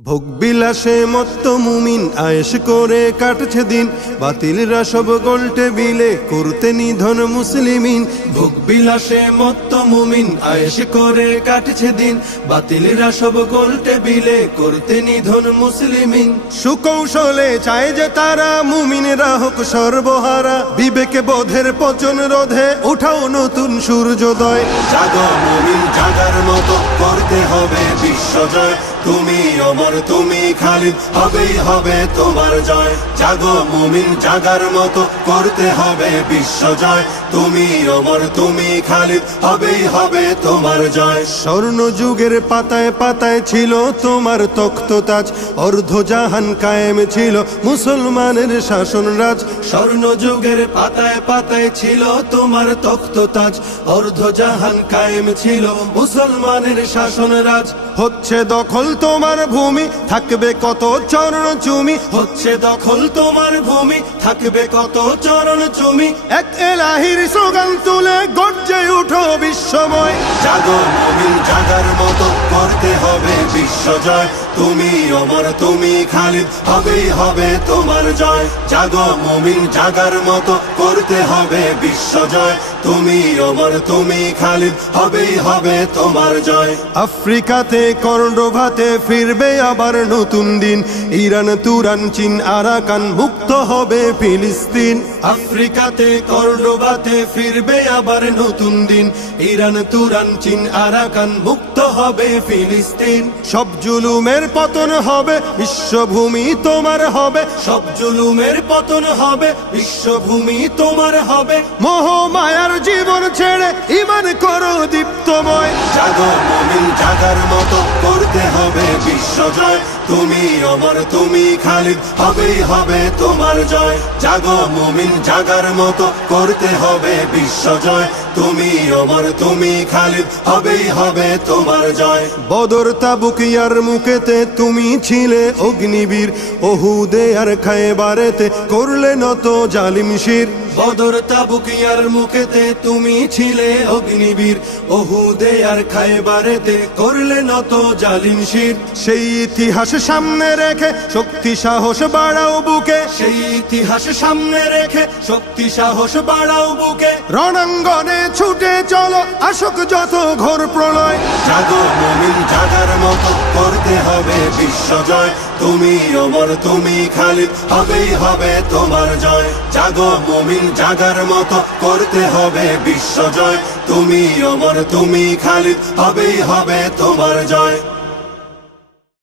ভোগ বিলাসে মত্ত মুমিন আয়েশ করে কাটছে দিন, বাতিলরা সব গোল টেবিলে করতে নিধন মুসলিমিন। ভোগ বিলাসে মত্ত মুমিন আয়েশ করে কাটছে দিন, বাতিলরা সব গোল টেবিলে করতে নিধন মুসলিমিন। সুকৌশলে চায় যে তারা মুমিনরা হোক সর্বহারা, বিবেকে বোধের পচন রোধে উঠাও নতুন সূর্যোদয়। জাগো মুমিন জাগার মতো করতে হবে বিশ্বজয়, তুমি অমর তুমি খালিদ হবেই হবে তোমার জয়। জাগো মুমিন জাগার মতো করতে হবে বিশ্বজয়, তুমি অমর তুমি খালিদ হবেই হবে তোমার জয়। স্বর্ণ যুগের পাতায় পাতায় ছিল তোমার তখ্ততাজ, অর্ধ জাহান কায়েম ছিল মুসলমানের শাসন রাজ। স্বর্ণ যুগের পাতায় পাতায় ছিল তোমার তখ্ততাজ, অর্ধ জাহান কায়েম ছিল মুসলমানের শাসন রাজ। হচ্ছে দখল তোমার ভূমি থাকবে কত চরণ চুমি, হচ্ছে দখল তোমার ভূমি থাকবে কত চরণ চুমি। এক এলাহির স্লোগান তুলে গর্জে উঠো বিশ্বময়। জাগো মুমিন জাগার মতো করতে হবে বিশ্বজয়, তুমি অমর তুমি খালিদ হবেই হবে তোমার জয়। জাগো মুমিন জাগার মতো করতে হবে বিশ্বজয়, তুমি অমর তুমি খালিদ হবেই হবে তোমার জয়। আফ্রিকাতে কর্ডোভাতে ফিরবে আবার নতুন দিন, ইরান তুরান চীন আরাকান মুক্ত হবে ফিলিস্তিন। আফ্রিকাতে কর্ডোভাতে ফিরবে আবার নতুন দিন, ইরান তুরান চীন আরাকান মুক্ত হবে ফিলিস্তিন। সব জুলুমের পতন হবে বিশ্বভূমি তোমার হবে, সব জুলুমের পতন হবে বিশ্বভূমি তোমার হবে। মোহ মায়ার জীবন ছেড়ে ঈমান করো দীপ্তময়। জাগো মুমিন জাগার মতো করতে হবে বিশ্বজয়, তুমি অমর তুমি খালিদ হবেই হবে তোমার জয়। জাগো মুমিন জাগার মতো করতে হবে বিশ্বজয়, তুমি অমর তুমি খালিদ হবেই হবে তোমার জয়। বদর তাবুক ইয়ারমুকেতে তুমি ছিলে অগ্নিবীর, ওহুদে আর খায়বারেতে করলে নত জালিম শির। বদর তাবুক ইয়ারমুকেতে তুমি ছিলে অগ্নিবীর, ওহুদে আর খায়বারেতে করলে নত জালিম শির। সেই ইতিহাস সামনে রেখে শক্তি সাহস বাড়াও বুকে, সেই ইতিহাস সামনে রেখে শক্তি সাহস বাড়াও বুকে। রণাঙ্গনে ছুটে চলো আসুক যত ঘোর প্রলয়। জাগো মুমিন জাগার মতো করতে হবে বিশ্বজয়, তুমি অমর তুমি খালিদ হবেই হবে তোমার জয়। জাগো মুমিন জাগার মতো করতে হবে বিশ্বজয়, তুমি অমর তুমি খালিদ হবেই হবে তোমার জয়।